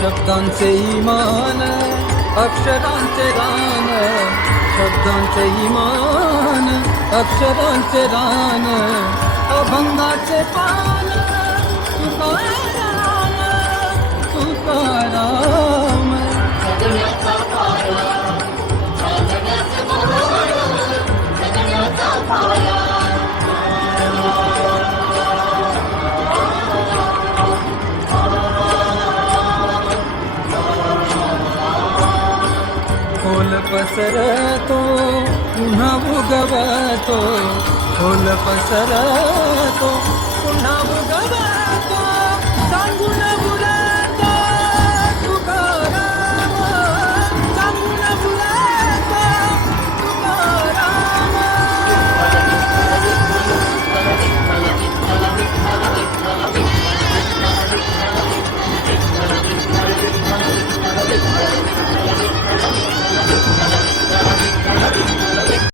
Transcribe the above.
शब्दांचे इमान अक्षरांचे रान शब्दांचे इमान अक्षरांचे रान अभंगाचे पान. खोल पसरतो पुन्हा उगवतो. खोल पसरतो पुन्हा उगवतो.